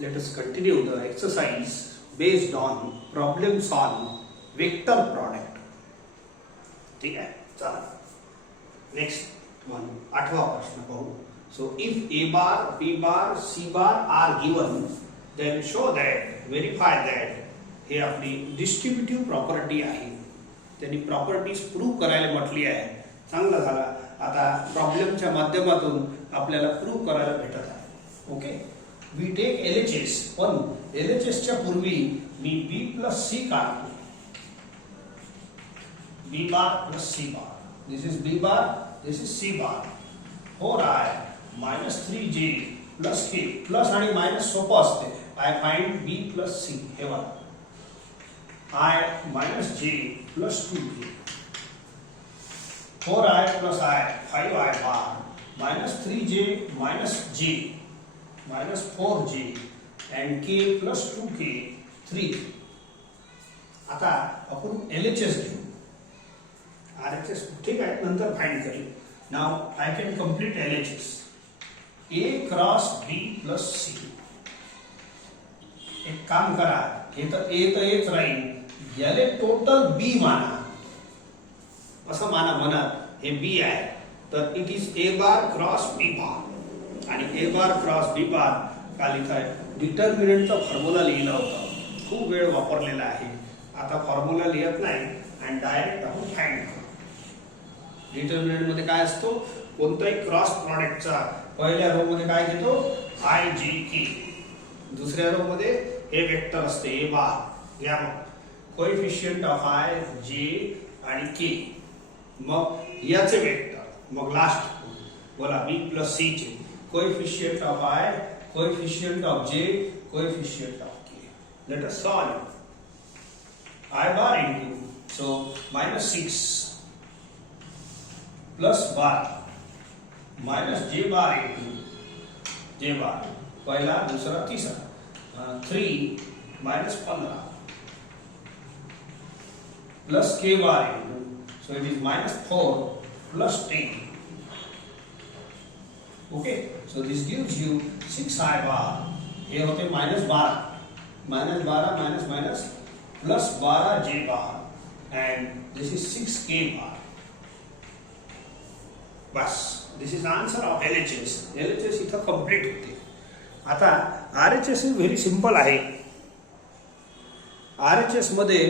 Let us continue the exercise based on problem solve vector product. ठीक है, चला next one 8वां प्रश्न पाहू. So if A bar, B bar, C bar are given, then show that, verify that हे आपली distributive property आहे. त्यांनी properties prove करायला म्हटली आहे. चांगलं झालं. आता प्रॉब्लेमच्या माध्यमातून आपल्याला प्रूव्ह करायला भेटत आहे. ओके, वी टेक LHS, पण LHS च्या पूर्वी मी B plus C काढतो. B bar plus C bar. This is B bar, this is C bar. 4i minus 3j plus k. Plus आणि मायनस सोपं असते. I find B plus C. हे बघा, I minus j plus 2k. 4i plus I, 5i bar minus 3j minus j minus 4j and k plus 2k 3. आता आपण LHS घेऊ. RHS ठीक आहे, नंतर फाइंड करू. Now I can complete LHS. A cross B plus C. एक काम करा, हे तर A तर Aच राहील, याले टोटल B माना. असं माना म्हणत हे B आहे, तर it is A bar cross B बार. आणि A बार क्रॉस B बार का लिहिताय? डिटर्मिनंटचा फॉर्म्युला लिहिला होता, खूप वेळ वापरलेला आहे. आता फॉर्म्युला लिहत नाही आणि डायरेक्ट आपण फाइंड करू. डिटर्मिनंट मध्ये काय असतो? कोणताही क्रॉस प्रॉडक्टचा पहिल्या रो मध्ये काय घेतो? I J K. दुसऱ्या रो मध्ये हे वेक्टर असते A बार. या मग कोएफिशिएंट ऑफ I J आणि K. मग याचे वेक्टर, मग लास्ट बोला B plus C चे coefficient of I, coefficient of J, coefficient of K. Let us solve. I bar into, so minus 6 plus bar minus J bar into J bar. पहला, दूसरा, तीसरा. 3 minus 15 plus K bar into, so it is minus 4 plus 10. Okay, so this gives you 6i bar. ये होते minus 12 minus minus plus 12 J bar and this is 6K bar. Bus, this is answer of LHS. LHS इथं complete होते. आता RHS very simple आहे. RHS मध्ये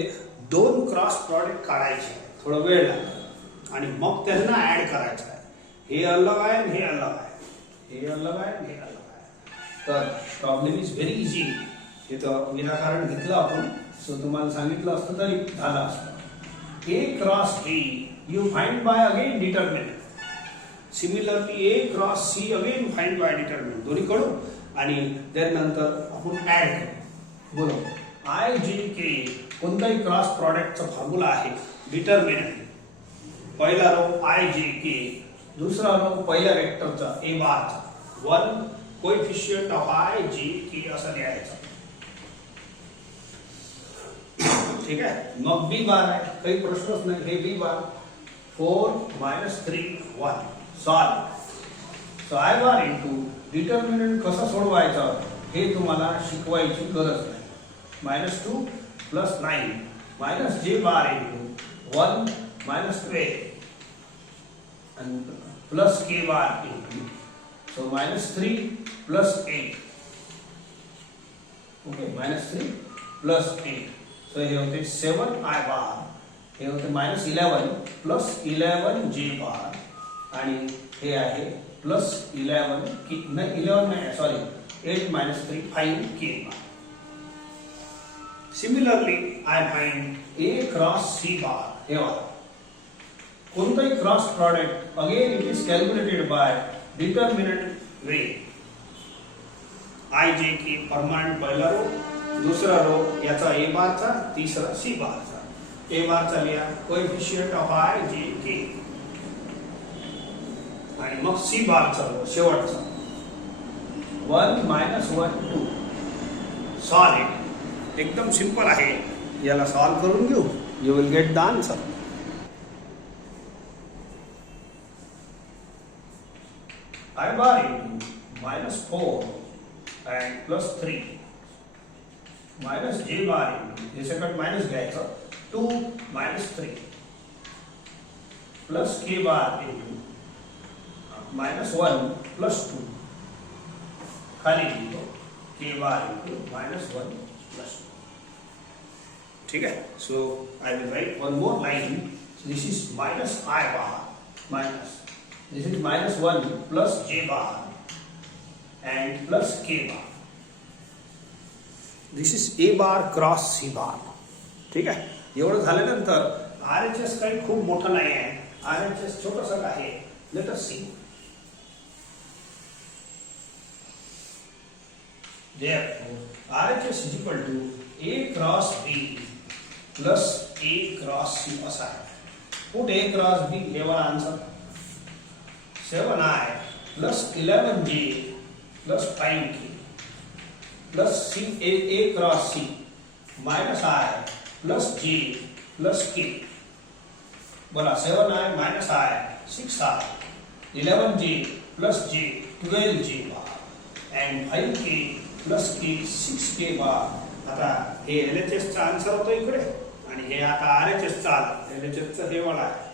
दोन cross product काढायचे, थोडा वेळ लागतो आणि मग त्यांना ऍड करायचं आहे. हे अलग आहे आणि हे अलग आहे, हे अलग आहे आणि हे अलग आहे. तर प्रॉब्लेम इज व्हेरी इझी. इथं विनाकारण घेतलं आपण, सो तुम्हाला सांगितलं असतं तरी झालं असतं. A cross A you find by again determinant. Similarly A cross C again find by determinant. दोन्ही करू आणि त्यानंतर आपण ऍड करू. बोलो I J K कोणताही क्रॉस प्रॉडक्टचा फॉर्म्युला आहे. डिटर्मिनंट पहिला रो I J K, दुसरा रो पहिल्या वेक्टरचा A बारचा. 1 coefficient of I J K असं लिहायचं. ठीक आहे. मग B बार आहे, काही प्रश्नच नाही. हे B bar 4 minus 3 1. Solve. So I bar into determinant कसं सोडवायचं हे तुम्हाला शिकवायची गरज नाही. -2 plus 9 minus J bar into 1 minus 12 and plus K bar into, so -3 plus 8. Okay, -3 plus 8. So हे होते 7i bar, हे होते -11 plus 11 J bar आणि हे आहे plus 11 K, नाही 11 नाही, sorry 8 minus 3 5 K bar. Similarly, I find A cross C bar. हे बघा, कोणताही cross product again it is calculated by determinant way. I J K permanent पहिला रो, दुसरा रो याचा A बारचा, तिसरा C बारचा. A बारचा लिहा coefficient of I J K आणि मग C बारचा रो शेवटचा 1 minus 1 2. Solve it. एकदम सिंपल आहे. याला सॉल्व करून घेऊ. You will get the answer. I bar into -4 and +3 minus जे बार इंटू हे सकट मायनस घ्यायचं 2 मायनस 3 प्लस के बार इंटू मायनस 1 प्लस 2 खाली लिखो के बार इंटू मायनस 1 प्लस 2. ठीक है. So I will write one more line. This is minus I bar minus this is minus 1 plus j bar and plus k bar. This is a bar cross c bar. ठीक आहे. एवढं झाल्यानंतर RHS काही खूप मोठं नाही आहे. RHS छोटंसं आहे. Let us see. Therefore, RHS is equal to a cross b plus a cross c असा आहे. Put a cross b हे वाला answer 7i plus 11j plus 5k plus c a cross c minus I plus j plus k. बोला 7i minus I 6i 11j plus j 12j bar and 5k plus k 6k bar. आता हे LHS चा answer होतो इकडे आणि हे आता RHS चा LHS चा हे वाला आहे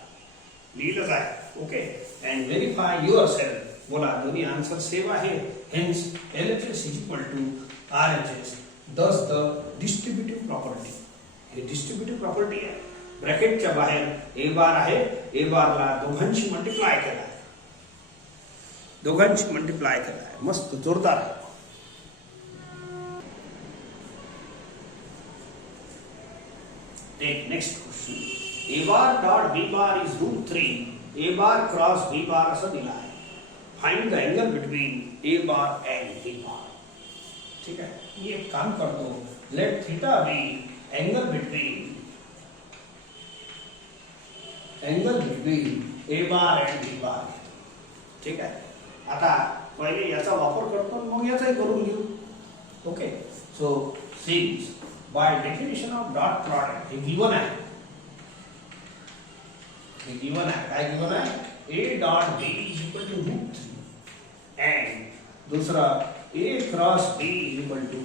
लिहिलंच आहे. ओके. and verify yourself. बोला दोन्ही आन्सर सेम आहे. hence LHS is equal to RHS. thus the distributive property. हे distributive property आहे. ब्रॅकेटच्या बाहेर a बार आहे. a बारला दोघांशी मल्टिप्लाय केला आहे. दोघांशी मल्टिप्लाय केला आहे. मस्त जोरदार आहे. Take next question. A bar dot b bar is root 3. A bar cross b bar असं दिला आहे. Find the angle between a bar and b bar. ठीक है. ये एक काम करतो. Let theta be angle between a bar and b bar. ठीक है. आता पहिले याचा वापर करतो मग याचाही करून घेऊ. Okay. So since by definition of dot product हे given आहे. हे given आहे. काय given आहे? a dot b is equal to root 3 and दूसरा a cross b is equal to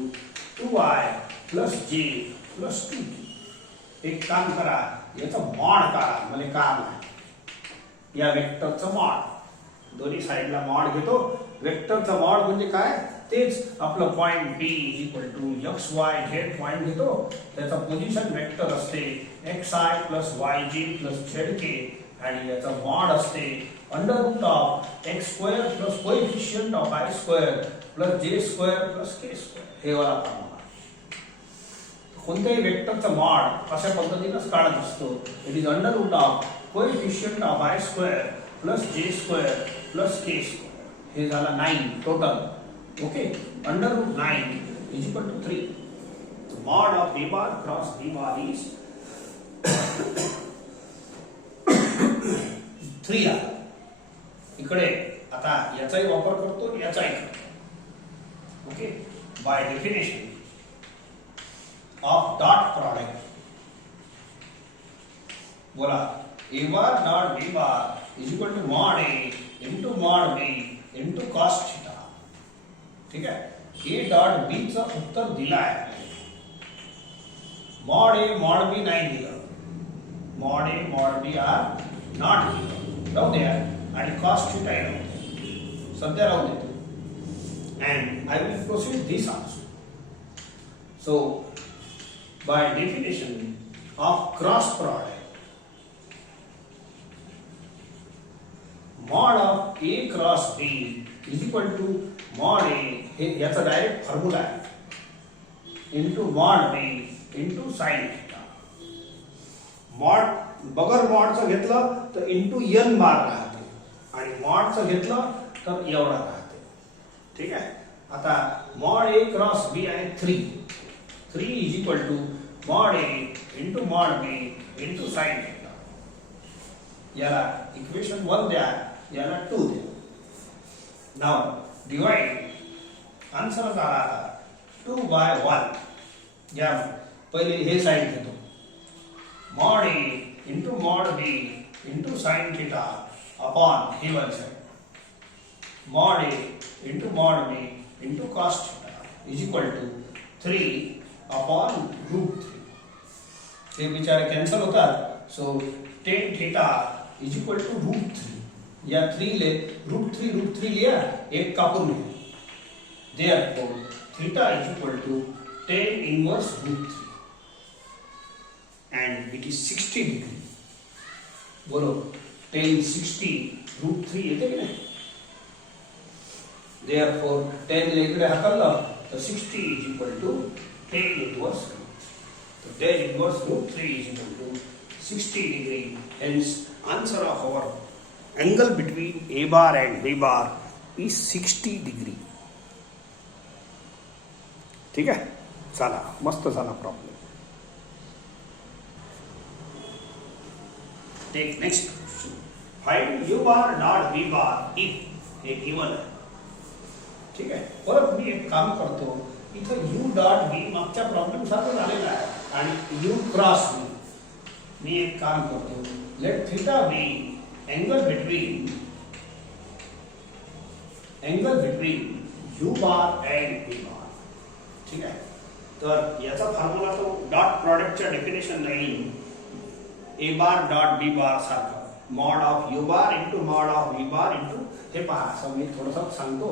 2i plus j plus 2k. एक काम करा याचं मॉड काढा. मला काम आहे या वेक्टरचं मॉड. दोन्ही साइडला मॉड घेतो. वेक्टरचं मॉड म्हणजे काय? तेच आपलं point b is equal to x y z point घेतो. त्याचा पोझिशन वेक्टर असते xi plus yj plus zk आणि याचा मॉड असते under root of x square plus coefficient of i square plus j square plus k square. हे वाला formula. कोणत्याही वेक्टरचा मॉड अशा पद्धतीनेच काढत असतो. It is under root of coefficient of i square plus j square plus k square. हे झाला 9 total. Okay. Under root 9 is equal to 3. Mod of b bar cross b bar is 3 आला. इकडे आता याचाही वापर करतो याचाही करतो. Okay. By definition of dot product बोला a bar dot b bar is equal to mod a into mod b into cos theta. ठीक है. a डॉट b चा उत्तर दिला आहे. मॉड a मॉड b नाही दिलं. Mod a mod b are not given. राहू द्या आणि cos थीटा राहू द्या. सध्या राहू देतो. and I will proceed this also. So by definition of cross product, mod of a cross b is equal to mod a हे याचा डायरेक्ट फॉर्म्युला आहे into mod b into sin theta. Mod बगर मॉडचं घेतलं तर into n बार राहते आणि मॉडचं घेतलं तर एवढा राहते. ठीक आहे. आता मॉड a क्रॉस b आहे 3 is equal to mod a into mod b into sin theta. याला इक्वेशन 1 द्या, याला 2 द्या. Now divide. आन्सर आला 2/1. या पहिले हे साइड घेतो. Mod a into mod b into sin theta upon हे one side. Mod a into mod b into cos theta is equal to 3 upon √3 हे बिचारे कॅन्सल होतात. So tan theta is equal to √3 या 3 ले √3 लिया एक कापून घ्या. Therefore theta is equal to tan inverse √3 and it is 60 degree. बोलो tan 60 √3 येते की नाही. Therefore tan ले इकडे हाकललं तर 60 is equal to tan inverse √3. So tan inverse √3 is equal to 60 degree. Hence answer of our angle between A bar and B bar is 60 degree. ठीक आहे. चला मस्त झाला problem. Take next question. Find u bar dot v bar if हे given आहे. ठीक आहे. परत मी एक काम करतो. इथं u dot v मागच्या प्रॉब्लेम सारखं झालेला आहे आणि u क्रॉस v. मी एक काम करतो. Let theta be angle between u bar and v bar. ठीक आहे. तर याचा फॉर्म्युला तो डॉट प्रॉडक्टच्या डेफिनेशन राहील ए बार डॉट बी बार सारखा mod of U bar into mod of B bar into हे पहा. असं मी थोडंसं सांगतो.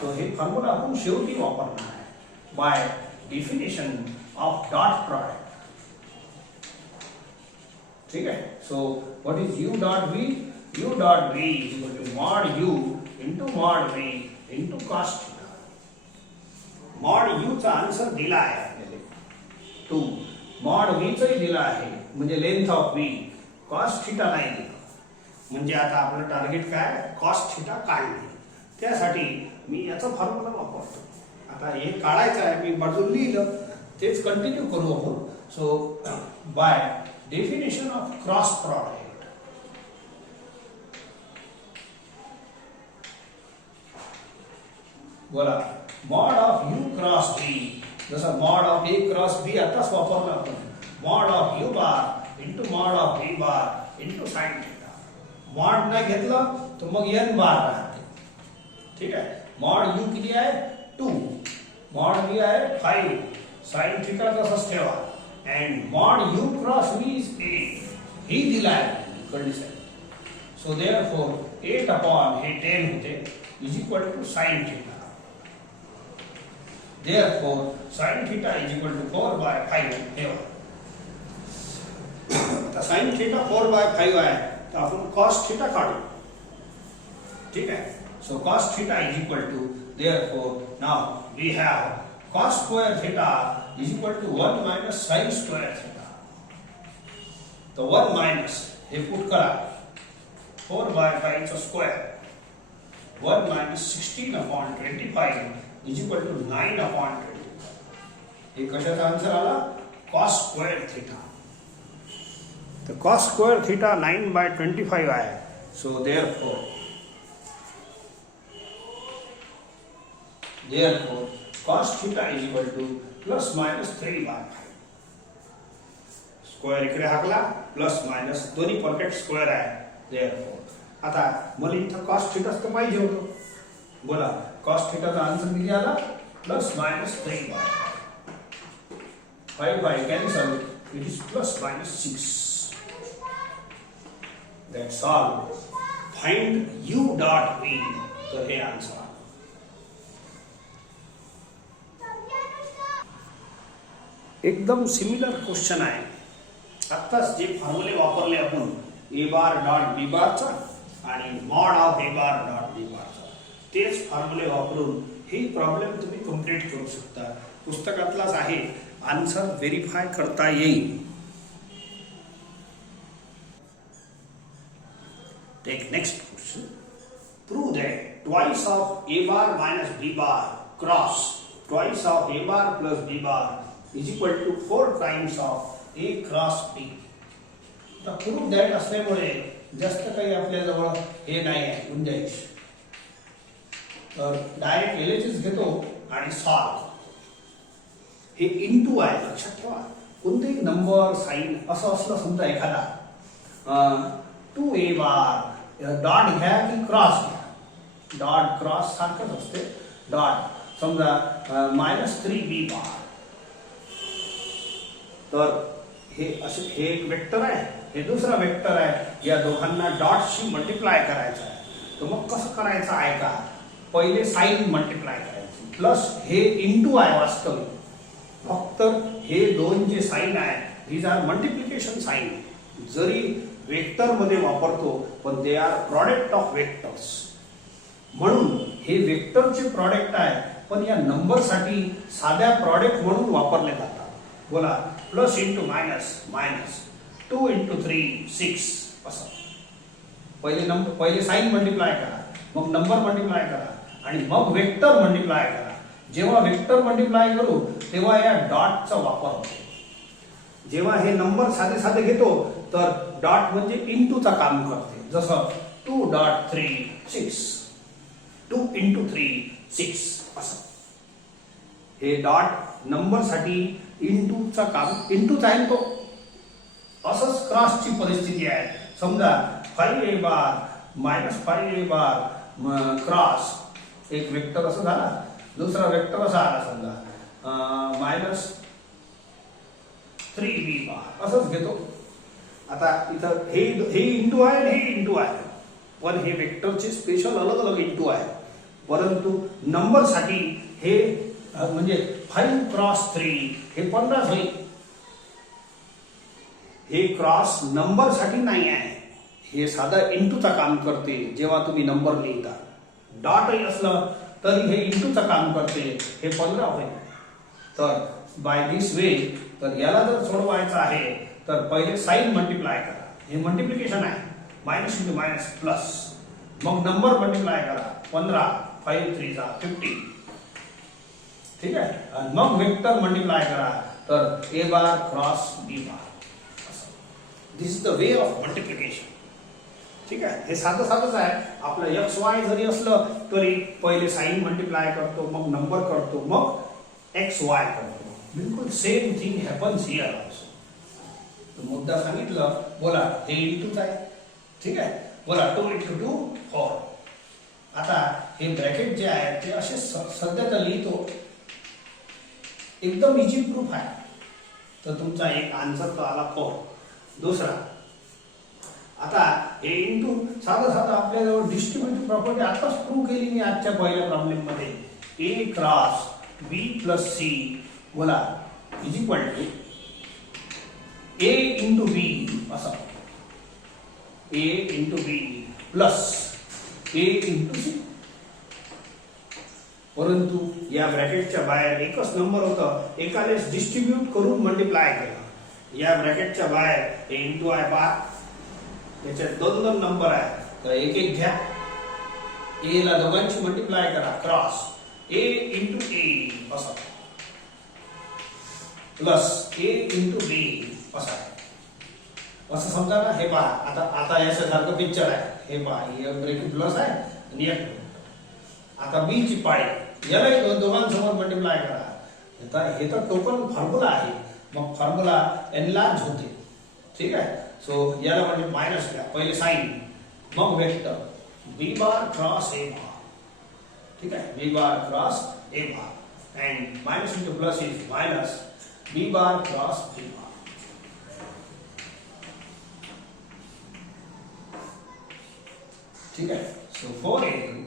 सो हे फॉर्म्युला आपण शेवटी वापरणार आहे by definition of dot product. ठीक आहे. So what is U dot V. U dot V is equal to mod U into mod V into cos. Mod U चा आन्सर दिला आहे आपल्याला 2. मॉड व्ही चा दिला आहे म्हणजे length of V. Cos theta नाही दिला म्हणजे आता आपलं टार्गेट काय कॉस थीटा काढणे. त्यासाठी मी याचा फॉर्म्युला वापरतो. आता हे काढायचं आहे मी बाजूला लिहिलं तेच कंटिन्यू करू आपण. So by definition of cross product बोला mod of U cross B. जसं mod of A cross B आताच वापरलं आपण. Mod of U bar into mod of B bar into sine theta. Mod नाही घेतलं तर मग एन बार राहते. ठीक आहे. मॉड यू किती आहे 2. मॉड बी आहे 5. साइन थीटा तसंच ठेवा. And mod U cross B is 8. ही दिला आहे कंडिशन. सो देअरफॉर 8 अपॉन हे 10 होते is equal to sine theta. Therefore sin theta is equal to 4 by 5 here. तो sin theta 4 by 5 आहे तो आपण cos theta काढू. ठीक आहे. So cos theta is equal to therefore now we have cos square theta is equal to 1 minus sin square theta. तो 1 minus हे put करा 4 by 5 चा square 1 minus 16 upon 25 is equal to 9 upon 20. हे कशाचा answer आला cos square theta. तो cos square theta 9 by 25 आहे. So therefore cos theta is equal to plus minus 3 by 5. Square इकडे हाकला प्लस मायनस दोन्ही परफेक्ट स्क्वेअर आहे. therefore आता मला इथं cos theta तर पाहिजे होतं. बोला cos theta का आंसर किती आला plus minus 3 by 5 by cancel it is plus minus 6. That's all. Find u dot v. तो हे आंसर. एकदम सिमिलर क्वेश्चन आहे. आत्ताच जे फॉर्म्युले वापरले आपण ए बार डॉट बी बारचा आणि mod of A bar dot B बारचा तेच फॉर्म्युले वापरून ही प्रॉब्लेम तुम्ही कंप्लीट करू शकता. पुस्तकातलाच आहे. आन्सर व्हेरीफाय करता येईल. Take next question. Prove that twice of A bar minus B bar cross twice of A bar plus B bar is equal to 4 times of A cross B. तर prove that असल्यामुळे जास्त काही आपल्याजवळ हे नाही आहे गुंजाइश. तर डायरेक्ट एलएचएस घेतो आणि सॉल्व. हे इनटू आहे लक्षात ठेवा. कोणतेही नंबर साइन असं असलं समजा एखादा 2a बार डॉट घ्या की क्रॉस घ्या. डॉट क्रॉस सारखंच असते. डॉट समजा -3b बार तर हे असे हे एक वेक्टर आहे, हे दुसरा वेक्टर आहे, या दोघांना डॉटशी मल्टिप्लाय करायचं आहे. तर मग कसं करायचं आहे का, पहिले साइन मल्टिप्लाय करायची प्लस हे इंटू आहे वास्तविक, फक्त हे दोन जे साइन आहे दीज आर मल्टिप्लिकेशन साइन. जरी वेक्टर मध्ये वापरतो पण they are product of vectors, म्हणून हे वेक्टरचे प्रॉडक्ट आहे पण या नंबर साठी साध्या प्रॉडक्ट म्हणून वापरले जातात. बोला plus into minus, minus 2 into 3 6 असं. पहिले साइन मल्टिप्लाय करा, मग नंबर मल्टिप्लाय करा आणि मग वेक्टर मल्टिप्लाय करा. जेव्हा वेक्टर मल्टिप्लाय करू तेव्हा या डॉटचा वापर होतो. जेव्हा हे नंबर साधे साधे घेतो तर डॉट म्हणजे इंटूचा काम करते. जसं 2.3 6, 2 इंटू 3 6 असं. हे डॉट नंबर साठी इंटूचा काम, इंटूचा आहे तो. असंच क्रॉसची परिस्थिती आहे. समजा 5a बार मायनस 5a बार क्रॉस एक वेक्टर असं झाला, दुसरा वेक्टर असा आला समजा मायनस 3b बार असंच घेतो. आता इथं हे इंटू आहे आणि हे इंटू आहे, पण हे वेक्टरचे स्पेशल अलग अलग इंटू आहे. परंतु नंबर साठी हे म्हणजे 5 क्रॉस 3 हे 15 होईल. हे क्रॉस नंबर साठी नाही आहे, हे साधा इंटूचा काम करते. जेव्हा तुम्ही नंबर लिहिता डॉटही असलं तरी हे इंटूचा काम करते, हे 15 होईल. तर बाय दिस वे, तर याला जर सोडवायचं आहे तर पहिले साइन मल्टिप्लाय करा, हे मल्टिप्लिकेशन आहे, मायनस इंटू मायनस प्लस, मग नंबर मल्टिप्लाय करा 15 5 3 50, ठीक आहे. आणि मग वेक्टर मल्टिप्लाय करा तर a bar cross b bar. This is the way of multiplication. ठीक आहे, हे साधं साधंच आहे. आपलं एक्स वाय जरी असलं तरी पहिले साइन मल्टिप्लाय करतो, मग नंबर करतो, मग एक्स वाय करतो. बिलकुल same thing happens here also. मुद्दा सांगितलं. बोला हे इंटूच आहे, ठीक आहे. बोला 2 इंटू 2 4. आता हे ब्रॅकेट जे आहे ते असे सध्या तर लिहितो, एकदम इजी प्रूफ आहे. तर तुमचा एक आन्सर तो आला 4. दुसरा, आता हे इंटू साधा साधा आपल्याजवळ डिस्ट्रीब्युटिव्ह प्रॉपर्टी आताच प्रूव्ह केली मी आजच्या पहिल्या प्रॉब्लेम मध्ये. A cross B plus C बोला is equal to A into B असं. A into B plus A into C. परंतु या ब्रॅकेटच्या बाहेर एकच नंबर होतं, एकानेच डिस्ट्रीब्यूट करून मल्टिप्लाय केलं. या ब्रॅकेटच्या बाहेर ए इंटू आहे बार, याच्यात 2 नंबर आहे तर एक एक घ्या. ए ला दोघांची मल्टिप्लाय करा क्रॉस ए इंटू ए असं प्लस ए इंटू बी असं. असं समजा ना. हे पहा, आता याच्यासारखं पिक्चर आहे. हे पहा, एक ब्रॅकेट प्लस आहे आणि एक. आता बी ची पाळी, याला दोघांसमोर मल्टिप्लाय करा. हे तर टोटल फॉर्म्युला आहे, मग फॉर्म्युला एनलार्ज होते, ठीक आहे. सो याला म्हणजे मायनस घ्या, पहिले साइन मग vector B bar cross A bar, ठीक आहे. B bar cross A bar and minus into plus is minus B bar cross B bar, ठीक आहे. सो 4 इंटू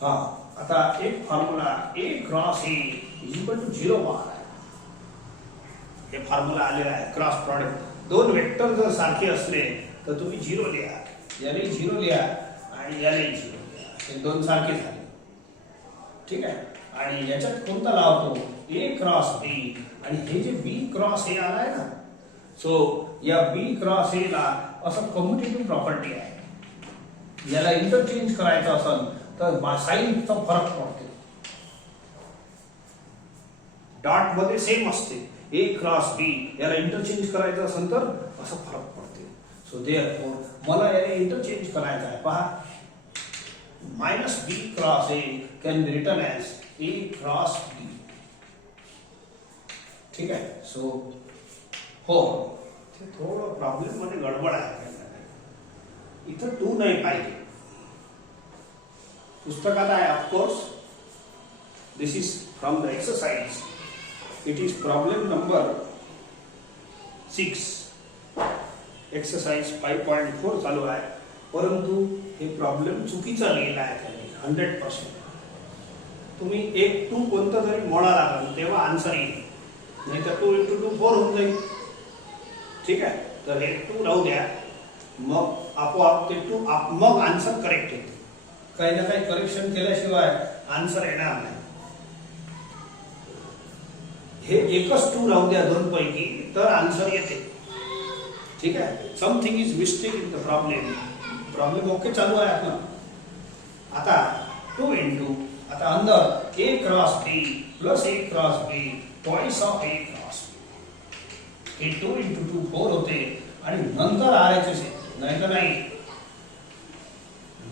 हा. आता एक formula A cross A is equal to 0 bar आहे. हे formula आलेला आहे. क्रॉस प्रॉडक्ट दोन वेक्टर जर सारखे असले तर तुम्ही 0 लिहा, याने 0 लिहा आणि याने 0 लिहा. हे दोन सारखे झाले, ठीक आहे. आणि याच्यात कोणता लावतो ए क्रॉस बी, आणि हे जे बी क्रॉस ए आलाय ना, सो या बी क्रॉस ए ला असं कम्युटेटिव्ह प्रॉपर्टी आहे. याला इंटरचेंज करायचं असेल तर साइनचा फरक पडतो. डॉट मध्ये सेम असते. ए क्रॉस बी याला इंटरचेंज करायचं असेल तर असं फरक पडते. सो देअरफॉर मला याला इंटरचेंज करायचं आहे. पहा, minus B cross A can be written as A cross B, ठीक आहे. सो हो, थोडं प्रॉब्लेम मध्ये गडबड आहे. इथं 2 नाही पाहिजे. पुस्तकात आहे of course. This is from the exercise. It is problem number 6. Exercise 5.4 चालू आहे, परंतु हे प्रॉब्लेम चुकीचा लिहिला आहे त्यांनी 100%. तुम्ही 1 2 कोणतं तरी मोडा लागेल तेव्हा आन्सर येईल, नाही तर 2 × 2 4 होऊन जाईल. ठीक आहे, तर हे 2 राहू द्या, मग आपोआप ते 2 मग आन्सर करेक्ट येते. काही ना काही करेक्शन केल्याशिवाय आन्सर येणार नाही. हे एकच 2 राहू द्या 2 पैकी, तर आन्सर येते. ठीक आहे, something is mistake in the problem. Problem okay चालू आहे आपला. आता 2 × आता अंदर a cross b plus a cross b twice of a cross b. हे 2 × 2 4 होते आणि नंतर RHS येते, नाही तर नाही.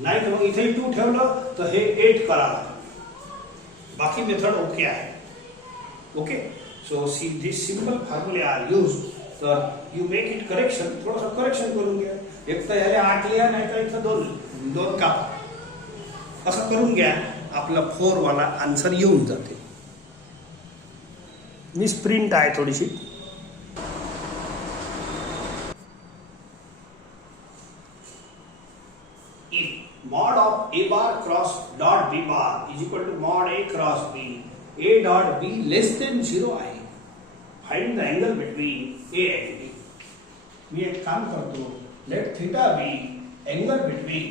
नाही तर मग इथे 2 ठेवलं तर हे 8 करा लागेल. बाकी मेथड ओके आहे. Okay, so see this simple formulae are used. तर यू मेक इट करेक्शन. थोडंसं करेक्शन करून घ्या. एक तर याला 8 लिहा, नाही तर इथं 2 कापा. असं करून घ्या, आपला 4 वाला आन्सर येऊन जाते. मी स्प्रिंट आहे थोडीशी. Mod of a bar cross dot b bar is equal to mod a cross b. A dot b less than 0 आहे. Find the angle between a and b. मी एक काम करतो. Let theta be angle between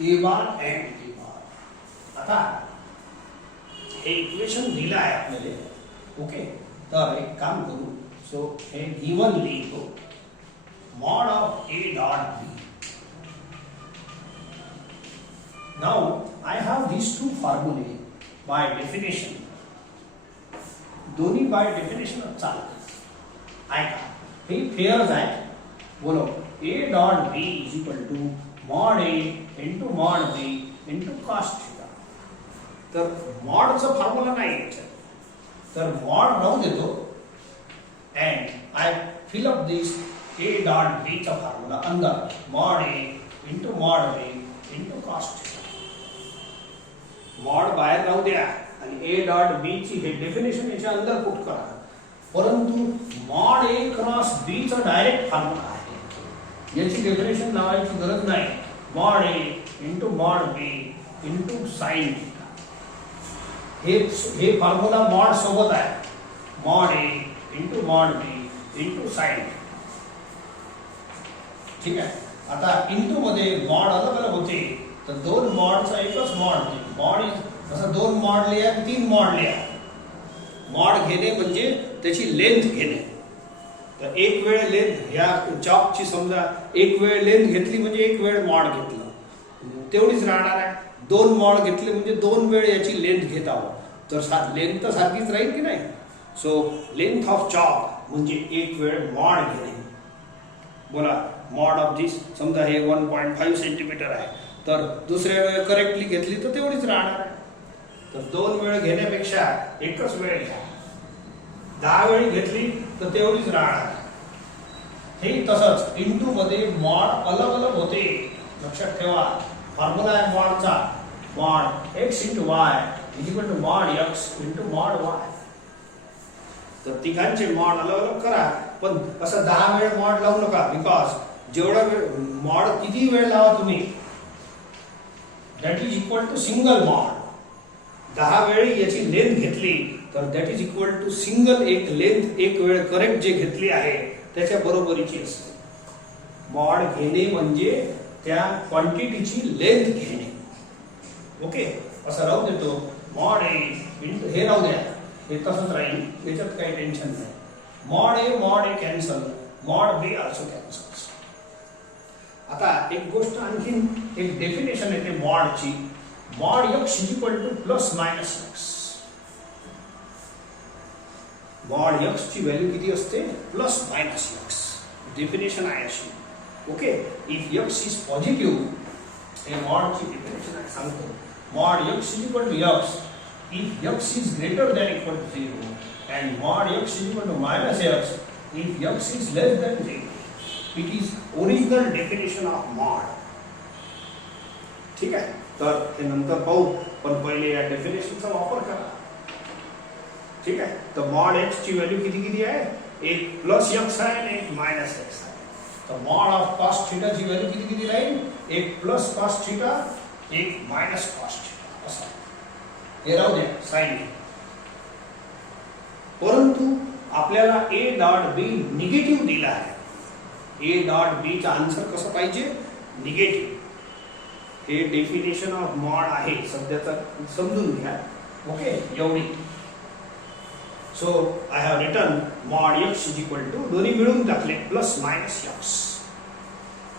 a bar and b bar. आता हे equation दिलं आहे आपल्याला. Okay, तर एक काम करू. सो हे गिवन लिहितो. Mod of a dot b. Now I have these 2 formulae by definition. दोन्ही by definition चालतात. ऐका, हे पेयर्स आहेत. बोलो, a dot b is equal to mod a into mod b into cos theta. तर मॉडचा formula नाही याच्यात, तर मॉड राहू देतो. and I fill up this a dot b चा फॉर्म्युला अंदर mod a into mod b into cos theta. Mod बाहेर राहू द्या आणि a डॉट b ची हे डेफिनेशन याच्या अंदर पुट करा. परंतु मॉड a क्रॉस b चा डायरेक्ट फॉर्म्युला आहे, याची डेफिनेशन लावायची गरज नाही. Mod a into mod b into sin theta. हे फॉर्म्युला मॉड सोबत आहे. Mod a into mod b into sin. ठीक आहे, आता इंटू मध्ये मॉड अलग अलग होते, तर 2 मॉडचा एकच मॉड. मॉड जसं 2 मॉड लिहा 3 मॉड लिहा. मॉड घेणे म्हणजे त्याची लेंथ घेणे. तर एक वेळ लेंथ या चॉपची समजा एक वेळ लेंथ घेतली म्हणजे एक वेळ मॉड घेतलं, तेवढीच राहणार आहे. 2 मॉड घेतले म्हणजे 2 वेळ याची लेंथ घेत आहोत, तर लेंथ तर सारखीच राहील की नाही. सो लेंथ ऑफ चॉप म्हणजे एक वेळ मॉड घेणे. बोला, मॉड ऑफ दिस समजा हे 1.5 सेंटीमीटर आहे, तर दुसऱ्या वेळ करेक्टली घेतली तर तेवढीच राहणार आहे. तर 2 वेळ घेण्यापेक्षा एकच वेळ घ्या. 10 वेळी घेतली तर तेवढीच राहणार. हे तसंच इंटू मध्ये मॉड अलग अलग होते, लक्षात ठेवा. फॉर्म्युला आहे मॉडचा. Mod x into y is equal to mod x into mod y. तर तिघांचे मॉड अलग अलग करा, पण असं 10 वेळ मॉड लावू नका. बिकॉज जेवढा वेळ मॉड किती वेळ लावा तुम्ही, that is equal to single mod. 10 वेळी याची लेंथ घेतली तर that is equal to single एक लेंथ एक वेळ करेक्ट जे घेतली आहे त्याच्या बरोबरीची असते. मॉड घेणे म्हणजे त्या क्वांटिटीची लेंथ घेणे. ओके, असं राहू देतो. मॉड ए इंटू हे राहू द्या, हे तसंच राहील, याच्यात काही टेन्शन नाही. Mod A cancel, mod B also cancel. आता एक गोष्ट आणखीन एक डेफिनेशन येते मॉडची. Mod x is equal to plus minus x. Mod x ची व्हॅल्यू किती असते? Plus minus x. डेफिनेशन आहे अशी. Okay, if x is positive, हे मॉडची डेफिनेशन आहे, सांगतो. Mod x is equal to x if x is greater than equal to 0 and mod x is equal to minus x if x is less than 0. It is original definition of mod. ठीक आहे, तर हे नंतर पाहू, पण पहिले या डेफिनेशनचा वापर करा. ठीक आहे, तर मॉड एक्स ची व्हॅल्यू किती किती आहे? एक प्लस एक्स आहे आणि एक मायनस एक्स आहे. तर मॉड ऑफ कॉस थीटा ची व्हॅल्यू किती किती राहील? एक प्लस कॉस थीटा, एक मायनस कॉस थीटा असं. हे राहू द्या साइन. परंतु आपल्याला ए डॉट बी निगेटिव्ह दिला आहे. ए डॉट बी चा आन्सर कसं पाहिजे? निगेटिव्ह. हे डेफिनेशन ऑफ मॉड आहे सध्याचा, समजून घ्या. ओके, एवढी. So I have written mod x is equal to, दोन्ही मिळून टाकले, प्लस मायनस एक्स.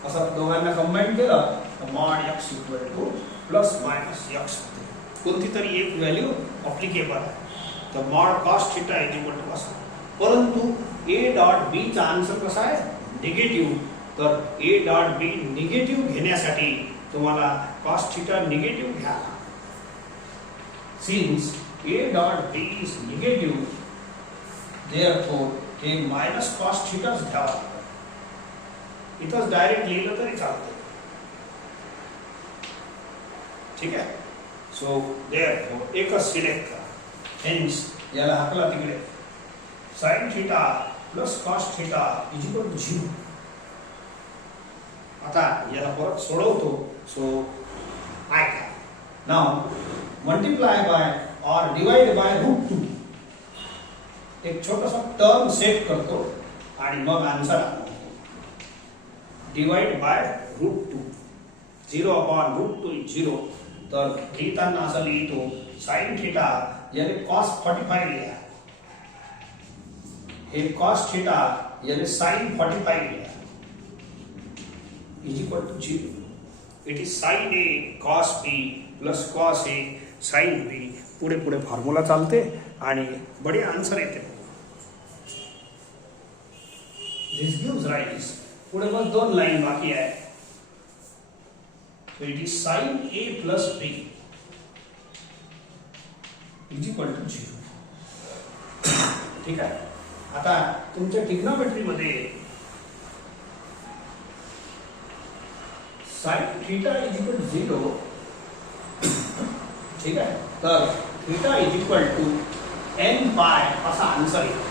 असं दोघांना कंबाईन केलं तर mod x equal to plus minus x. कोणती तरी एक व्हॅल्यू अप्लिकेबल आहे. तर mod cos theta is equal to असं. परंतु ए डॉट बी चा आन्सर कसा आहे? निगेटिव्ह. तर ए डॉट बी निगेटिव्ह घेण्यासाठी तुम्हाला कॉस थीटा निगेटिव्ह घ्या. Since A dot B is negative, therefore हे मायनस कॉस थीटाच घ्यावा लागतं. इथंच डायरेक्ट लिहिलं तरी चालतं. ठीक आहे. सो therefore एकच सिलेक्ट करा. हेन्स याला हाकला तिकडे. Sine theta plus cos theta is equal to 0. आता याला परत सोडवतो. सो ऐका. नाउ मल्टीप्लाय बाय और डिवाइड बाय √2. एक छोटासा टर्म सेट करतो आणि मग आन्सर आणतो. Divide by √2. 0 upon √2 is 0. तर लिहिताना असं लिहितो, साइन थीटा याने कॉस 45 लिहा. हे कॉस थीटा याने साइन 45 लिहा. Is equal to 0. It is sine A cos B plus cos A sine B. पुढे पुढे फॉर्म्युला चालते आणि बडे आन्सर येते. This gives rise. पुढे बस 2 लाइन बाकी आहे. So it is sin A plus B is equal to 0. ठीक आहे. आता तुमच्या ट्रिग्नोमेट्री मध्ये sin theta is equal to 0. ठीक आहे, तर theta is equal to n pi असा आन्सर येईल.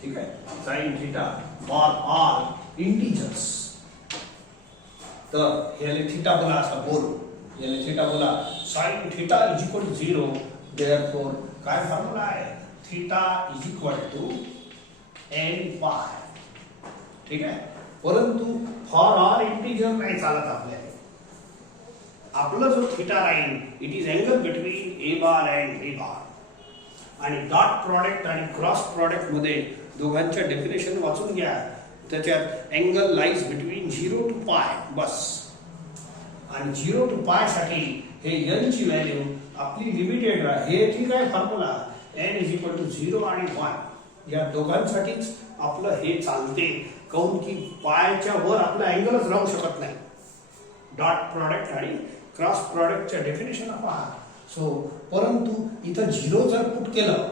ठीक आहे, sine theta for all integers. तर याले थीटा बोला असं बोलू. याले थीटा बोला. Sine theta is equal to 0. Therefore काय फॉर्म्युला आहे? Theta is equal to n pi. ठीक आहे, परंतु फॉर ऑल इंटीजर नाही चालत आपल्याला. आपला जो थीटा राहील it is angle between A bar and B bar. आणि डॉट प्रॉडक्ट आणि क्रॉस प्रॉडक्ट मध्ये दोघांच्या डेफिनेशन वाचून घ्या. त्याच्यात अँगल लाईज बिटवीन 0 टू पाय बस. आणि 0 टू पाय साठी हे n ची व्हॅल्यू आपली लिमिटेड राहील. हे ठीक आहे formula. n is equal to 0 आणि 1 या दोघांसाठीच आपलं हे चालते. काऊन की पायच्या वर आपला अँगलच राहू शकत नाही. डॉट प्रॉडक्ट आणि क्रॉस प्रॉडक्टच्या डेफिनेशन पहा. सो परंतु इथं 0 जर पुट केलं,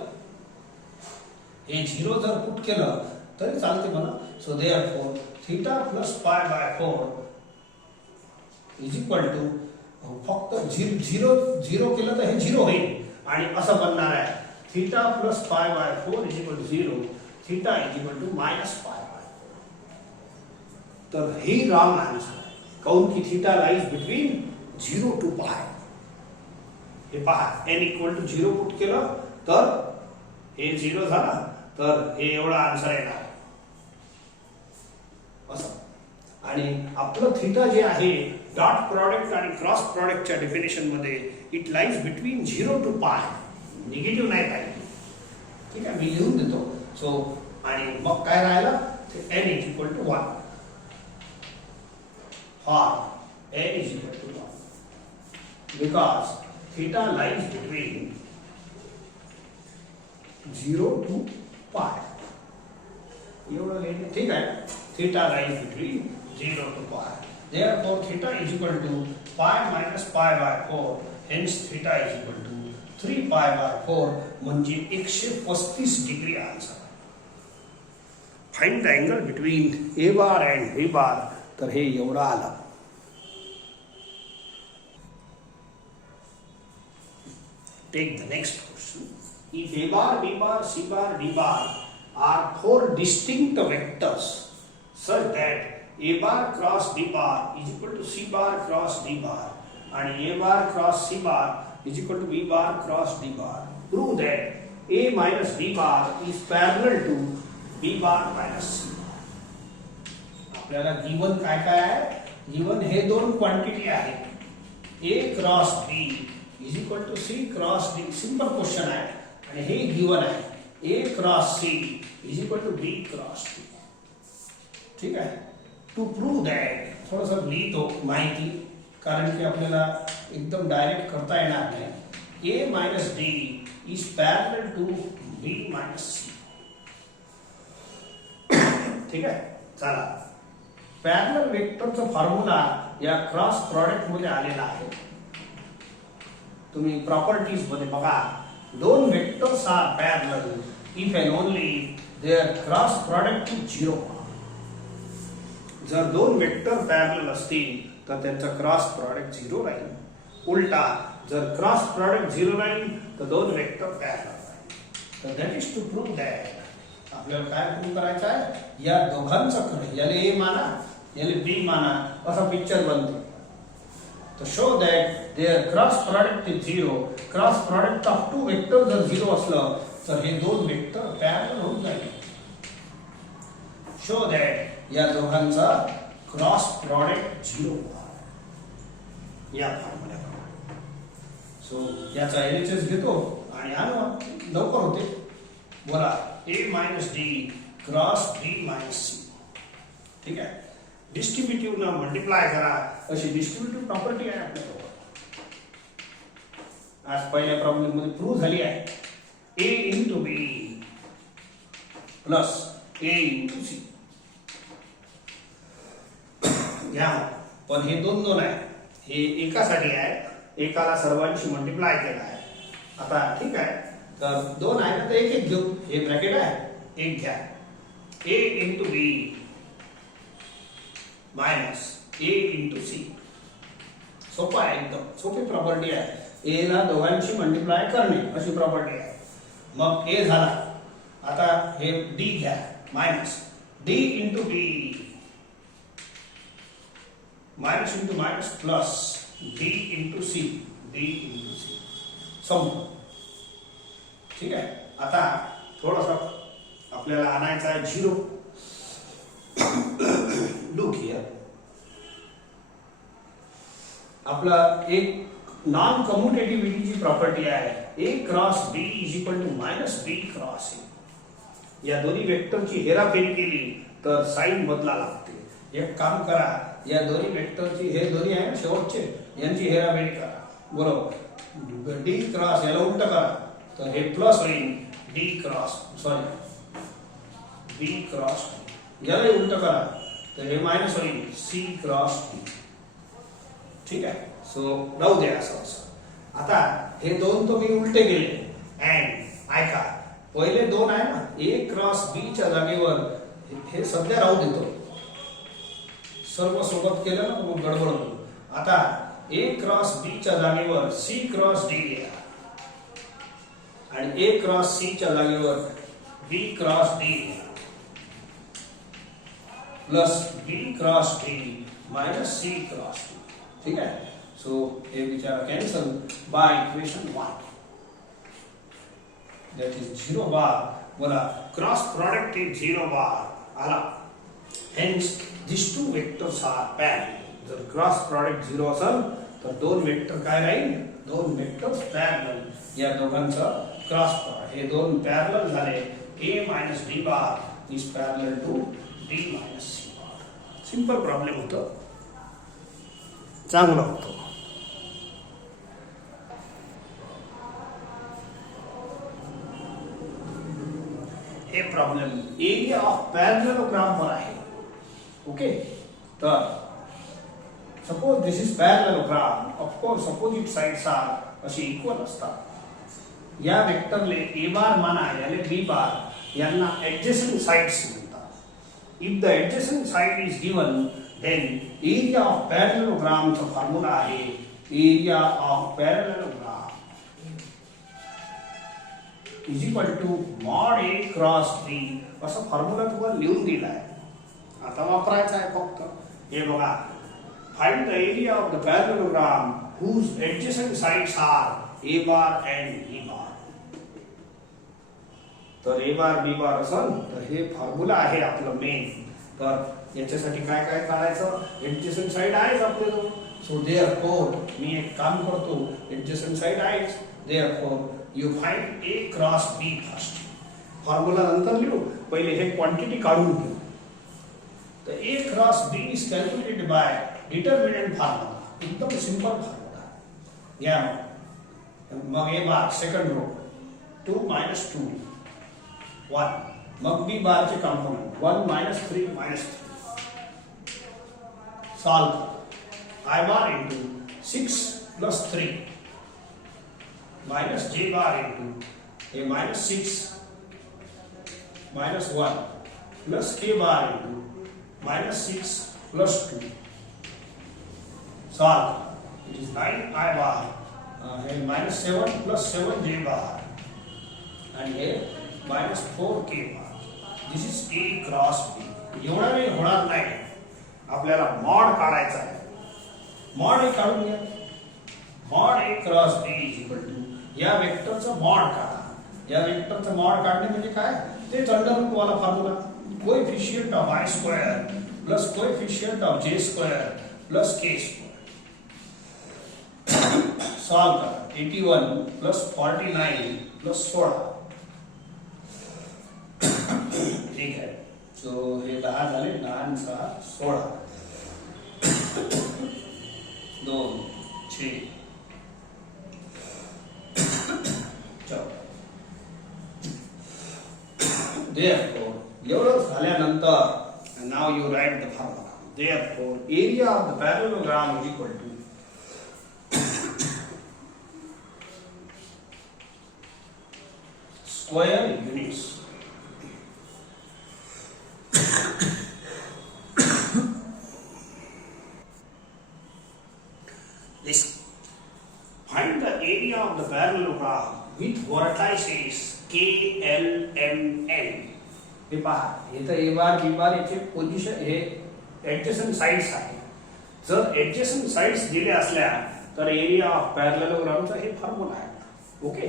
हे 0 जर पुट केलं तरी चालते म्हणा. So therefore theta plus pi by 4 is equal to, फक्त 0 केलं तर हे 0 होईल आणि असं बनणार आहे theta plus pi by 4 is equal to 0. Theta is equal to minus pi by. तर हे रॉंग आन्सर आहे. काऊन की थीटा लाईज बिटवीन 0 टू पाय. हे पहा, n इक्वल टू 0 पुट केलं तर हे 0 झाला, तर हे एवढा आन्सर येणार असं. आणि आपलं थीटा जे आहे डॉट प्रॉडक्ट आणि क्रॉस प्रॉडक्टच्या डेफिनेशन मध्ये इट लाईज बिटवीन 0 टू पाय. निगेटिव्ह नाही पाहिजे. ठीक आहे, मी लिहून देतो. सो आणि मग काय राहिलं? n is equal to 1. For n is equal to 1 because theta lies between 0 to pi. एवढं लिहिलं. ठीक आहे, theta lies between 0 to pi. Therefore theta is equal to pi minus pi by 4. Hence theta is equal to 3 पाय by 4 म्हणजे 135 degree answer. Find the angle between A bar and B bar. तर हे एवढं आलं. Take the next question. If A bar, B bar, C bar, D bar are four distinct vectors such that A bar cross B bar is equal to C bar cross D bar and A bar cross C bar is equal to B bar cross D bar. Prove that A minus B bar is parallel to B bar minus C. आपल्याला given काय काय आहे? Given हे दोन quantity आहेत. A cross B is equal to C cross D. Simple question आहे आणि हे गिवन आहे. A cross C is equal to B cross D. ठीक आहे. टू प्रूव्ह दॅट थोडंसं लिहितो माहिती, कारण की आपल्याला एकदम डायरेक्ट करता येणार नाही. A minus D is parallel to B minus C. ठीक आहे. चला, पॅरलल वेक्टरचा फॉर्म्युला या क्रॉस प्रॉडक्ट मध्ये आलेला आहे. तुम्ही प्रॉपर्टीज मध्ये बघा. दोन vectors are parallel if and only their cross product is 0. जर दोन वेक्टर पॅरलल असतील तर त्यांचा क्रॉस प्रॉडक्ट 0 राहील. उलटा जर क्रॉस प्रॉडक्ट 0 राहील तर दोन वेक्टर पॅरलल राहील. तर that is to prove that आपल्याला काय प्रूव्ह करायचं आहे? या दोघांचा याला ए माना याला बी माना असा पिक्चर बनतो. तो show that their cross product is 0. Cross product of two vector जर 0 असलं तर हे दोन वेक्टर पॅरलल होऊन जाईल. शो दॅट या दोघांचा क्रॉस प्रॉडक्ट 0 या फॉर्म्युल्याप्रमाणे. सो याचा एलएचएस घेतो आणि आणू लवकर होते. बोला A minus D cross B minus C. ठीक आहे. डिस्ट्रीब्युटिव्ह न मल्टिप्लाय करा अशी डिस्ट्रीब्युटिव्ह प्रॉपर्टी आहे आपल्याजवळ. आज पहिल्या प्रॉब्लेम मध्ये प्रूव्ह झाली आहे. A into B plus A into C. घ्या, पण हे दोन दोन आहे. हे एकासाठी आहे, एकाला सर्वांशी मल्टिप्लाय केला आहे. आता ठीक आहे, तर दोन आहे ना, तर एक एक घेऊ. हे ब्रॅकेट आहे, एक घ्या. A into B minus A into C. सोपा आहे, एकदम सोपी प्रॉपर्टी आहे. ए ला दोघांशी मल्टिप्लाय करणे अशी प्रॉपर्टी आहे. मग A झाला. आता हे D घ्या minus D into B minus into minus plus D into C. D into C संपलं. ठीक आहे. आता थोडासा आपल्याला आणायचा आहे 0. Look here. आपला एक नॉन कम्युटेटिव्हिटीची प्रॉपर्टी आहे. A cross B is equal to minus B cross A. या दोन्ही वेक्टरची हेराफेरी केली तर साइन बदला लागते. एक काम करा, या दोन्ही वेक्टरची, हे दोन्ही आहे ना शेवटचे, यांची हेराफेरी करा. बरोबर. D क्रॉस याला उलट करा तर हे प्लस होईल. D क्रॉस B क्रॉस याला उलट करा तर हे मायनस होईल. C cross D. ठीक आहे. सो राहू द्या असं असं. आता हे दोन तो मी उलटे गेले. अँड ऐका, पहिले दोन आहे ना, A क्रॉस B च्या जागेवर हे सध्या राहू देतो. सर्व सोबत केलं ना मग गडबड होतो. आता A क्रॉस B च्या जागेवर C क्रॉस D लिहा आणि A क्रॉस C च्या जागेवर B क्रॉस D लिहा plus B cross D minus C cross D. ठीक आहे. सो हे विचार cancel by equation 1. that is 0 bar. बोला क्रॉस प्रोडक्ट इज 0 बार आला. hence these two vectors are parallel. जर क्रॉस प्रोडक्ट 0 असेल तर दोन वेक्टर काय राहील? दोन वेक्टर्स पॅरलल. या दोघांचा क्रॉस प्रॉडक्ट, हे दोन पॅरलल झाले. A minus D bar is parallel to D minus C bar. Simple problem होतं, चांगलं होतं. हे प्रॉब्लेम एरिया ऑफ पॅरलेलोग्राम वर आहे. ओके, तर suppose this is parallelogram. Of course opposite sides are अशी इक्वल असतात. या वेक्टरले ए बार माना याले बी बार यांना ऍडजसेंट साइड्स म्हणतात. If the adjacent side is given then area of parallelogram चा फॉर्म्युला आहे area of parallelogram is equal to mod A cross B असा फॉर्म्युला तुम्हाला लिहून दिलाय. आता वापरायचा आहे फक्त. हे बघा, find the area of the parallelogram whose adjacent sides are A bar and B bar. तर A bar B bar असेल तर हे फॉर्म्युला आहे आपलं मेन. तर याच्यासाठी काय काय काढायचं, ऍडजसेंट साइड आहेच आपल्याजवळ. सो देअरफॉर मी एक काम करतो, ऍडजसेंट साइड आहेच, therefore you find A cross B first. Formula नंतर लिहू, पहिले हे क्वांटिटी काढून घेऊ. तर A cross B is calculated by determinant formula. एकदम सिंपल फॉर्म्युला घ्या. मग ए बार सेकंड रो 2 - 2 1. मग बी बार चे component 1 - 3 - 3. Solve I bar into 6 plus 3 minus j bar into a minus 6 minus 1 plus k bar into minus 6 plus 2. Solve. It is 9 I bar and minus 7 plus 7 j bar and a minus 4 k bar. This is A cross B. एवढा नाही होणार नाही, आपल्याला mod काढायचा आहे. Mod हे काढून घ्या. Mod A cross B is equal to या वेक्टरचं मॉड काढा. या वेक्टरचं मॉड काढणे म्हणजे काय, तेच अंडर रूट वाला formula. Coefficient of i square plus coefficient of j square plus k square. Solve करा. 81 प्लस 49 प्लस 16. ठीक आहे. सो हे 10 झाले, 10 × 6 16 2 6 चलो. Therefore एवढं झाल्यानंतर now you write the formula. Therefore area of the parallelogram is equal to square units. Listen. Find the area of the parallelogram with vertices K, L, M, N. हे पहा, हे तर ए बार बी बार याचे position हे adjacent sides आहे. जर adjacent sides दिल्या असल्या तर एरिया ऑफ पॅरलेलोग्रामचा हे फॉर्म्युला आहे. ओके.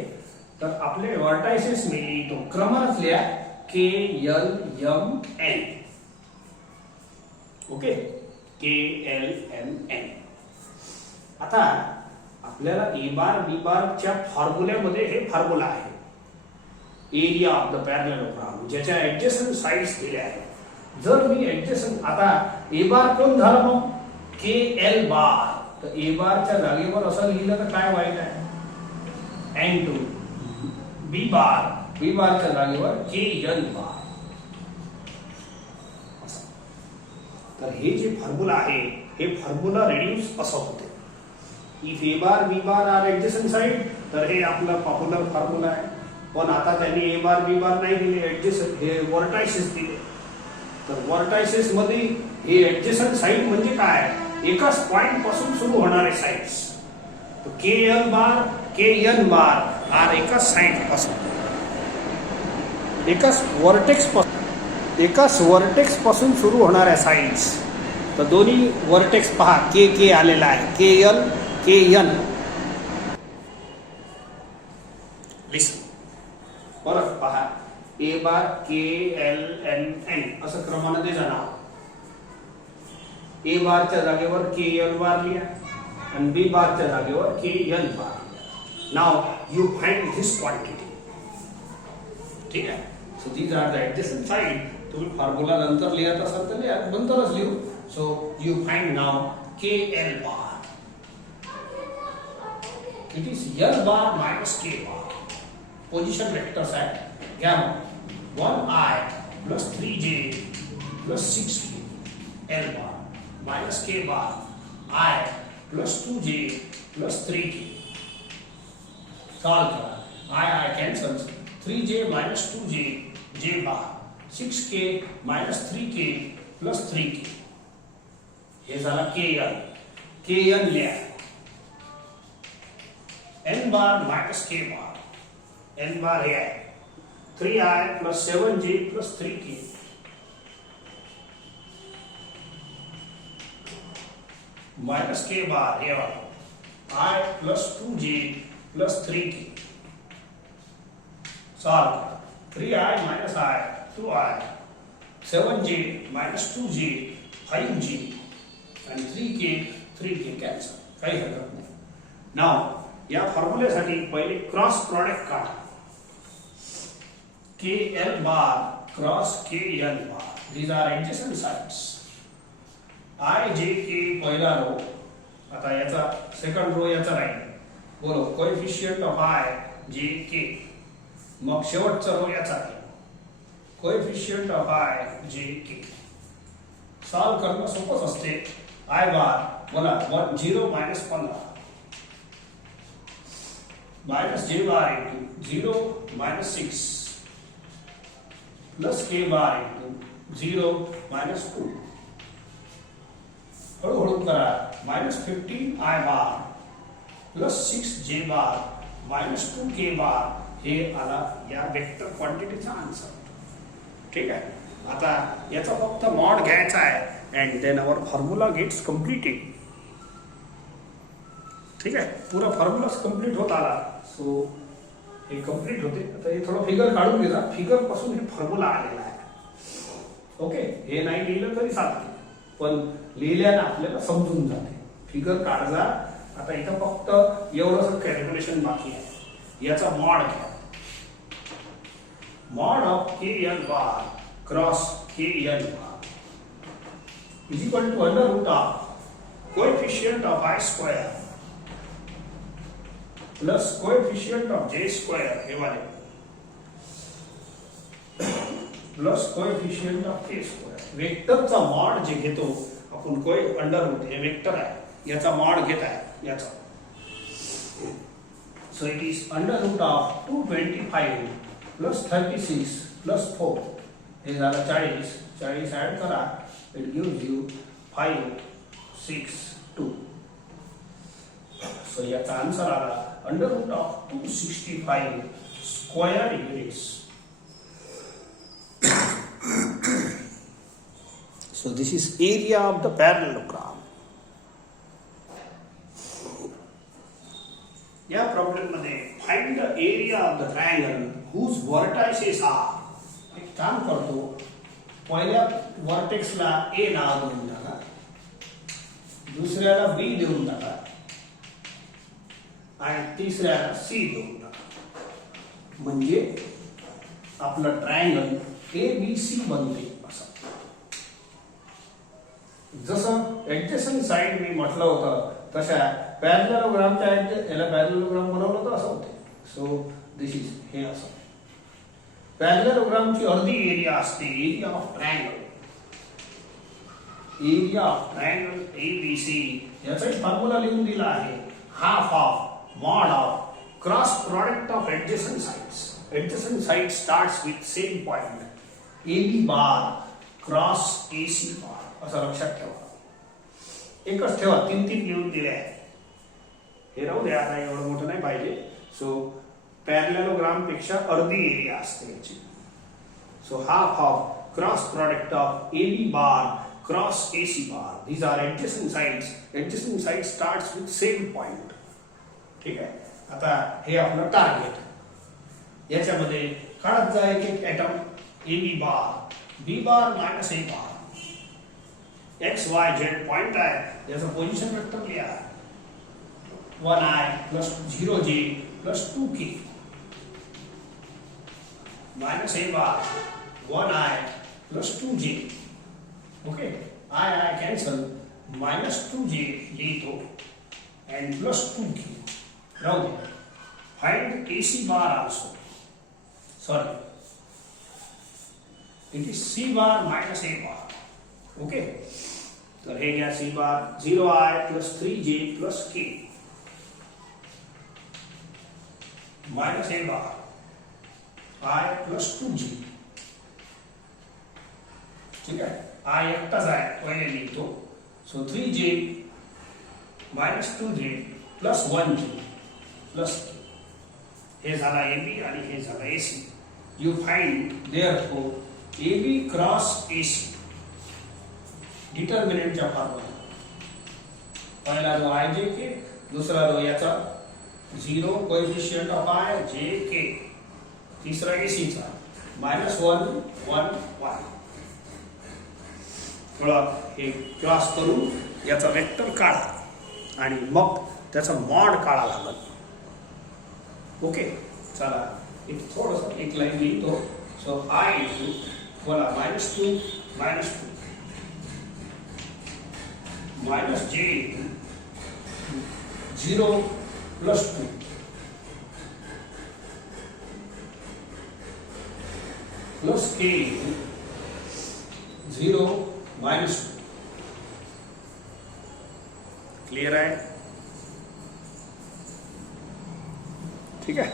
तर आपले वर्टायसेस मी तो क्रमात लिहा K, L, M, N. Okay. K, L, M, N. आता आपल्याला ए बार बी बारच्या फॉर्म्युल्यामध्ये हे फॉर्म्युला आहे एरिया ऑफ द पॅरलेलोग्राम ज्याच्या ऍडजसेंट साइड्स दिल्या आहेत. जर मी ऍडजसेंट आता ए बार कोण झाला मग के एल बार, तर ए बारच्या जागेवर असं लिहिलं तर काय व्हायचं आहे एन टू बी बारच्या जागेवर के एल बार. तर हे जे फॉर्म्युला आहे हे फॉर्म्युला रिड्यूस असं होते. If A bar B bar are adjacent side तर हे आपलं पॉप्युलर फॉर्म्युला आहे. पण आता त्यांनी ए बार बी बार नाही दिले, ऍडजसेंट हे वर्टायसेस दिले. तर वर्टायसेस मध्ये हे ऍडजसेंट साइड म्हणजे काय, एकाच पॉइंट पासून सुरू होणारे साइड्स. तो के एल बार के एन बार आर एकाच साइड पासून एकाच वर्टेक्स पासून सुरू होणाऱ्या साइड्स. तर दोन्ही वर्टेक्स पहा, के के आलेला आहे, के एल के एन. लिसन, परत पहा, ए बार के एल एन एन असं क्रमाने जाणार. ए बारच्या जागेवर के एल बार लिहा आणि बी बारच्या जागेवर K N bar. Now you find this quantity. ठीक आहे. So these are the adjacent side. तुम्ही फॉर्म्युला नंतर लिहित असाल तर लिहा, नंतरच लिहू. So you find now K L bar. It is L bar minus K bar. Position vectors at gamma 1I plus 3J plus 6K L bar minus K bar I plus 2J plus 3K. Solve करा. I cancels. 3j minus 2j j bar. 6k minus 3k plus 3k. हे झाला kn. kn लिहा. n bar minus k bar. n bar हे आहे 3i plus 7j plus 3k. minus k bar हे वाला i plus 2j plus 3k. solve 3i minus I 2i 7j minus 2j 5j and 3k cancel. काही हरकत नाही. नाव या फॉर्म्युलेसाठी पहिले cross product काढा. KL bar cross KL bar. These are adjacent sides. IJK पहिला row. आता याचा सेकंड रो याचा राहील. बोलो कोएफिशिएंट ऑफ IJK. मग शेवटचा रो याचा राहील. Coefficient of IJK. सॉल्व करणं सोपंच असते. I bar बोला 0 minus 15 minus j bar into 0 minus 6 plus k bar into 0 minus 2. हळूहळू करा. minus 15 I bar plus 6 j bar minus 2 k bar हे आला या वेक्टर क्वांटिटीचा आन्सर. ठीक आहे. आता याचा फक्त मॉड घ्यायचा आहे and then our formula gets completed. ठीक आहे. पूरा फॉर्म्युला कंप्लीट होत आला. सो हे कंप्लीट होते. आता हे थोडं फिगर काढून घ्या. फिगर पासून हे फॉर्म्युला आलेला आहे. ओके. हे नाही लिहिलं तरी चालते पण लिहिल्यानं आपल्याला समजून जाते. फिगर काढजा. आता इथं फक्त एवढंच कॅल्क्युलेशन बाकी आहे. याचा मॉड घ्या. Mod of KL bar cross KL bar is equal to under root of coefficient of I square plus coefficient of j square हे वाले plus coefficient of k square. वेक्टरचा मॉड जे घेतो आपण कोई अंडर रूट हे vector आहे याचा मॉड घेत आहे याचा. so it is under root of 225 plus 36 plus 4 हे झालं 40. 40 ऍड करा. It gives you 5, 6, 2. So याचा आन्सर आला under root of 265 square units. So this is area of the parallelogram. या प्रॉब्लेम मध्ये find the area of the triangle whose vertices are. एक काम करतो. पहिल्या वर्टेक्सला A नाव देऊन टाका. दुसऱ्याला B देऊन टाका आणि तिसऱ्याला C देऊन टाका. म्हणजे आपलं ट्रायंगल ABC बनते. असं जसं ऍडजस्टंट साइड मी म्हटलं होतं तशा पॅरलेलोग्रामच्या याला पॅरलेलोग्राम बनवलं तर असं होते. सो दिस इज हे असं पॅरलेलोग्रामची अर्धी एरिया असते. Area of triangle. Area of triangle ABC याचाही फॉर्म्युला लिहून दिला आहे. Half of mod of cross product of adjacent sides. Adjacent side starts with same point AB bar cross AC बार असं लक्षात ठेवा. एकच ठेवा. 3 लिहून दिले आहे. हे राहू द्या. आता एवढं मोठं नाही पाहिजे. सो पॅरलेलोग्राम पेक्षा अर्धी एरिया असते याची. So half of cross product of AB bar cross AC bar. these are adjacent sides. adjacent side starts with same point. ठीक आहे. आता हे आपलं टार्गेट. याच्यामध्ये काढत जा एक atom. AB bar B bar minus A bar. X Y Z point आहे. याचा पोझिशन वेक्टर लिहा. 1i plus 0j plus 2k minus A bar 1i plus 2j. Okay, I cancel. minus 2j लिहितो and plus 2k. Now find AC bar also. Sorry, it is C bar minus A bar. Okay, तो है क्या C bar 0i plus 3j plus k. Minus A bar I plus 2j. ठीक आहे, I एकटाच आहे पहिले लिहितो. So 3j minus 2j plus 1j plus हे झाला AB आणि हे झाला AC. You find therefore AB cross AC डिटर्मिनंटच्या फॉर्म्युला. पहिला रो IJK, दूसरा रो याचा 0 कोएफिशिएंट ऑफ I JK, तीसरा AC चा -1 1 1. हे क्रॉस करून याचा वेक्टर काढा आणि मग त्याचा मॉड काढा लागेल. ओके, चला एक थोडंसं एक लाईन लिहितो. सो I इनटू बोला -2 -2 minus j into 0 plus 2 plus k into 0 minus 2. Clear आहे? ठीक आहे.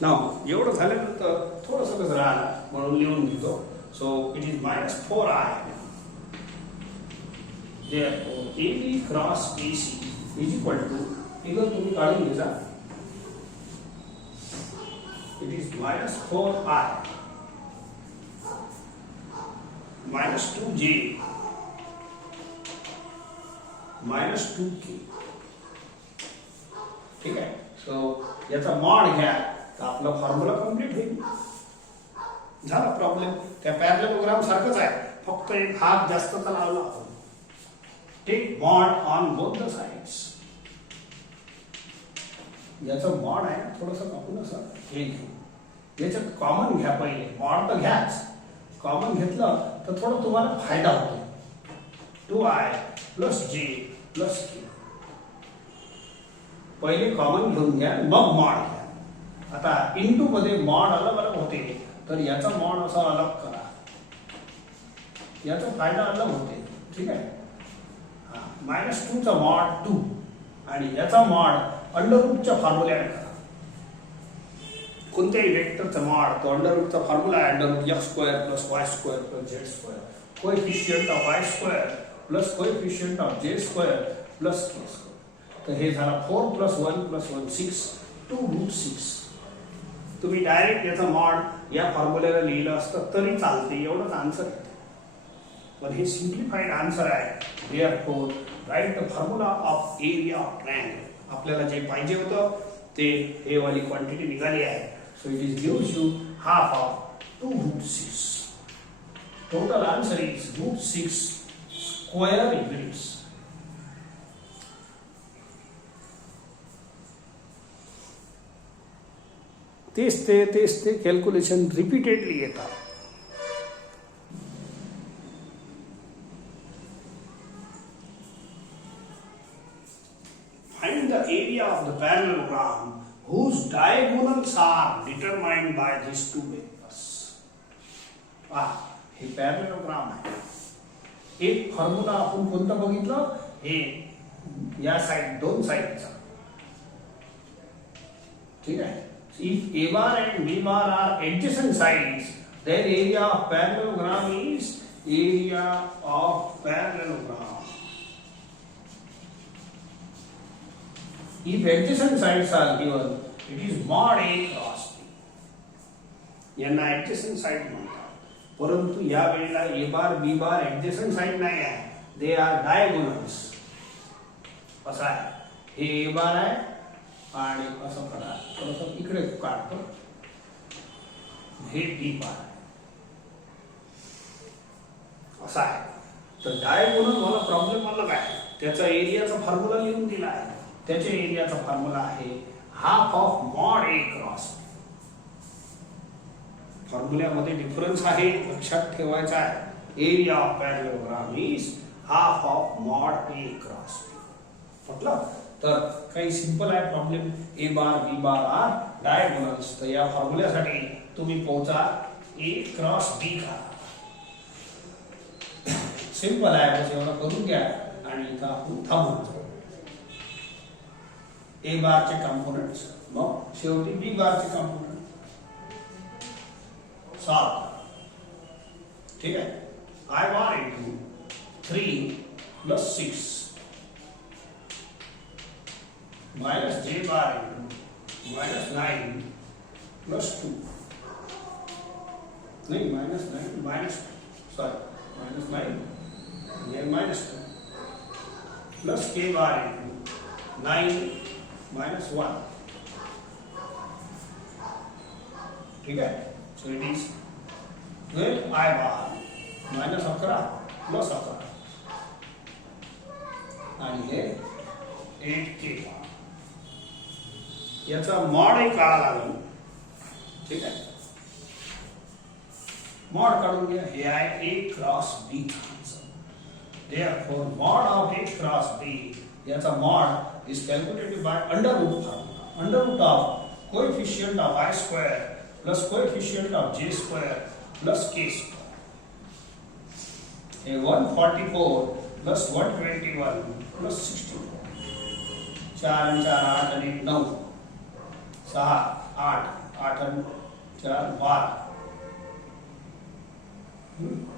नाव एवढं झाल्यानंतर थोडंसं कसं राहिलं म्हणून लिहून घेतो. So it is -4i. therefore AB cross AC is equal to, इथं तुम्ही काढून घ्या, it is -4i -2j -2k. ठीक आहे. सो याचा मॉड घ्या तर आपला फॉर्म्युला कंप्लीट होईल. झाला प्रॉब्लेम. त्या पॅरलेलोग्राम सारखंच आहे, फक्त एक हात जास्तचा लावला आपण. Take mod on both the sides. याचं मॉड आहे थोडंसं कापून असं हे घेऊ. याच्यात कॉमन घ्या पहिले. मॉड तर घ्याच, कॉमन घेतलं तर थोडं तुम्हाला फायदा होतो. 2i plus j plus k. पहिले कॉमन घेऊन घ्या मग मॉड घ्या. आता इंटू मध्ये मॉड अलग अलग होते, तर याचा मॉड असा अलग करा. याचा फायदा अलग होते. ठीक आहे. -2 चा मॉड 2 आणि याचा मॉड अंडर रूटच्या फॉर्म्युल्याने करा. कोणत्याही वेक्टरचा मॉड तो अंडर रूटचा फॉर्म्युला आहे. Under root x square plus y square plus z square, coefficient of y square plus coefficient of j square plus k square. तर हे झाला 4 + 1 + 1 6 2√6. तुम्ही डायरेक्ट याचा मॉड या फॉर्म्युल्याला लिहिलं असतं तरी चालते, एवढंच आन्सर येते. पण हे सिम्प्लिफाईड आन्सर आहे. Therefore write the formula of area of triangle. आपल्याला जे पाहिजे होतं ते हे वाली क्वांटिटी निघाली आहे. So it is gives you half of 2√6. Total answer is √6 square units. तेच ते कॅल्क्युलेशन रिपीटेडली येतात. Find the area of the parallelogram whose diagonals are determined by these two vectors. हे पॅरलेलोग्राम आहे. एक फॉर्म्युला आपण कोणता बघितलं, हे या साइड दोन साइडचा. ठीक आहे. If A bar and B bar are adjacent sides, then area of parallelogram is area of parallelogram. If adjacent sides are given, it is mod A cross B. यांना adjacent side म्हणतात. परंतु या वेळेला A bar B bar adjacent side नाही आहे. They are diagonals. असं आहे. हे A bar आहे आणि असं करा, थोडंसं इकडे काढतो. हे B बार असं आहे. तर डायगोनल मला प्रॉब्लेम आला काय, त्याचा एरियाचा फॉर्म्युला लिहून दिला आहे. त्याच्या एरियाचा फॉर्म्युला आहे half of mod A cross. फॉर्म्युल्यामध्ये डिफरन्स आहे, लक्षात ठेवायचा आहे. Area of parallelogram is half of mod A cross. म्हटलं तर काही सिंपल आहे problem. A bar B bar are diagonals. तर या फॉर्म्युल्यासाठी तुम्ही पोहोचा ए क्रॉस बी का. सिंपल आहे, बस एवढं करून घ्या आणि इथं आपण थांबू. ए बारचे कंपोनेंट्स, मग शेवटी बी बारचे कंपोनेंट सॉल्व करा. ठीक आहे. I bar into 3 plus 6 minus जे बार इंटू माइनस 9 प्लस 2, नहीं माइनस 9 माइनस, सॉरी माइनस 9 ये माइनस 2 प्लस के बार इंटू 9 माइनस 1. ठीक है. So it is 12 I bar minus 11 plus 11 आणि हे 8 के बार. याचा मॉड एक काढा लागेल. ठीक आहे. मॉड काढून घ्या. हे आहे A cross B. Therefore, mod of A cross B, याचा mod is calculated by under root formula. Under root of coefficient of I square plus coefficient of J square plus K square. A 144 plus 121 plus 64. 4 and 4 8 and 8 9. 6 8 8 and 4 12.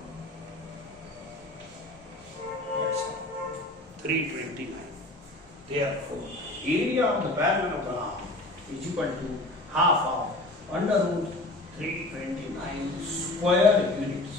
329. Therefore, area of the parallelogram is equal to half of under root 329 square units.